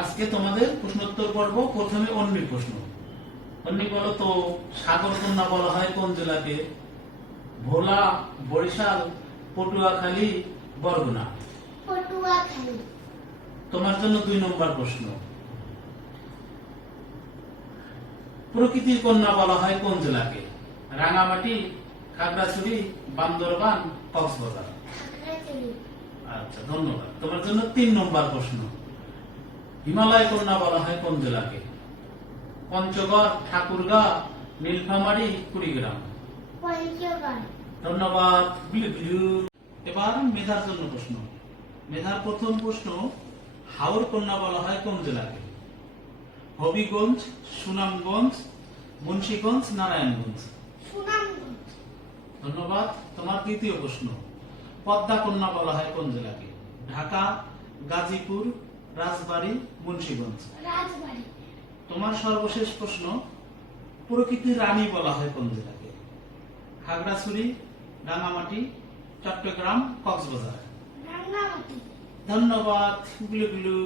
আজকে তোমাদের প্রশ্নোত্তর পর্ব। প্রথমে অন্যী প্রশ্ন। অন্যী বলো তো, সাগরকন্যা বলা হয় কোন জেলাকে? ভোলা, বরিশাল, পটুয়াখালী, বরগুনা। পটুয়াখালী। তোমার জন্য 2 নম্বর প্রশ্ন। প্রকৃতির কন্যা বলা হয় কোন জেলাকে? রাঙামাটি, খাগড়াছড়ি, বান্দরবান, কক্সবাজার। খাগড়াছড়ি। আচ্ছা, ধন্যবাদ। তোমার জন্য 3 নম্বর প্রশ্ন। হিমালয় কন্যা বলা হয় কোন জেলাকে? পঞ্চগড়, ঠাকুরগাঁ, নীলফামারী, কুড়িগ্রাম। পঞ্চগড়। ধন্যবাদ। এবার মেধার জন্য প্রশ্ন। মেধার প্রথম প্রশ্ন, হাওর কন্যা বলা হয় কোন জেলাকে? হবিগঞ্জ, সুনামগঞ্জ, মুন্সিগঞ্জ, নারায়ণগঞ্জ। সুনামগঞ্জ। ধন্যবাদ। তোমার দ্বিতীয় প্রশ্ন, পদ্মা কন্যা বলা হয় কোন জেলাকে? ঢাকা, গাজীপুর, রাজবাড়ী, মুন্সিগঞ্জ। রাজবাড়ী। তোমার সর্বশেষ প্রশ্ন, প্রকৃতির রানী বলা হয় কোন জেলাকে? খাগড়াছড়ি, রাঙামাটি, চট্টগ্রাম, কক্সবাজার। রাঙ্গামাটি। ধন্যবাদ। গুলু গুলু।